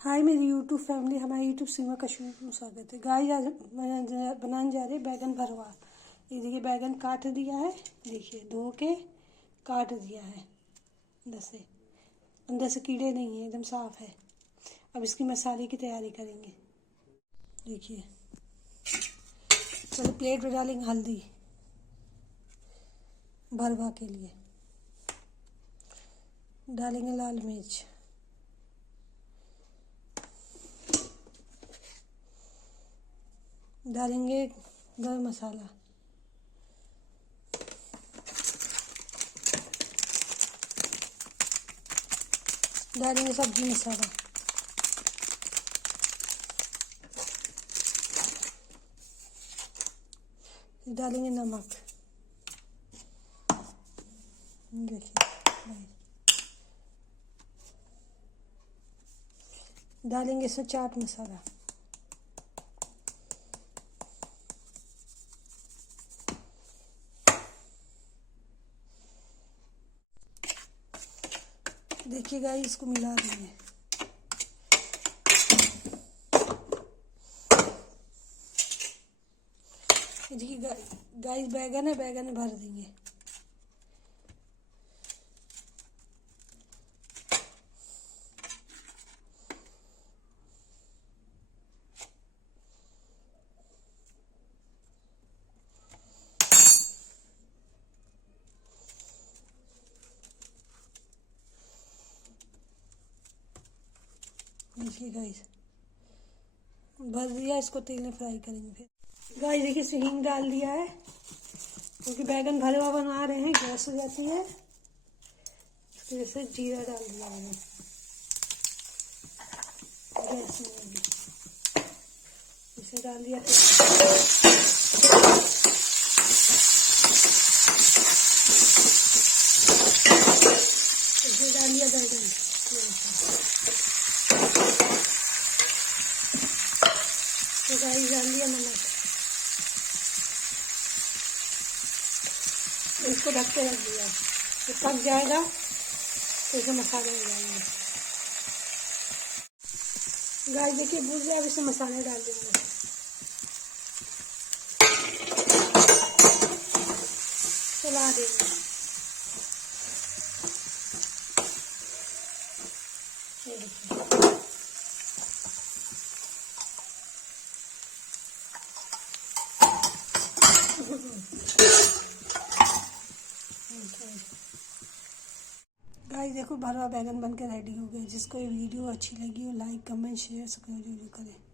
हाय मेरी YouTube family, हमारे YouTube सीमा कश्मीर में स्वागत है। गाइस आज बनाने जा रहे हैं बैगन भरवा। ये देखिए बैगन काट दिया है, देखिए धो के काट दिया है अंदर से कीड़े नहीं है, एकदम साफ है। अब इसकी मसाले की तैयारी करेंगे। देखिए पहले प्लेट में डालेंगे हल्दी भरवा के लिए, डालेंगे लाल मिर्च, डालेंगे गरम मसाला, डालेंगे सब्जी मसाला, डालेंगे नमक। देखिए डालेंगे इसमें चाट मसाला, देखिए गाइस इसको मिला देंगे। देखिए गाइस बैगन है, बैगन में भर देंगे। देखिए गाइस भर दिया, इसको तेल में फ्राई करेंगे। फिर गाइस देखिए इसमें हींग डाल दिया है, क्योंकि बैगन भरवा बना रहे हैं, गैस हो जाती है। इसकी वजह से जीरा डाल दिया मैंने गैस में, इसे डाल दिया। इसमें डाल दिया बैगन, तो गाइस डाल दिया नमक। इसको ढक के रख दिया, ये पक जाएगा तो इसे मसाले हो जाएंगे। गाइस देखिए भून गया, अब इसे मसाले डाल देंगे। चला देंगे। गाइस देखो भरवा बैगन बनकर रेडी हो गए। जिसको ये वीडियो अच्छी लगी हो लाइक कमेंट शेयर सब्सक्राइब जरूर करें।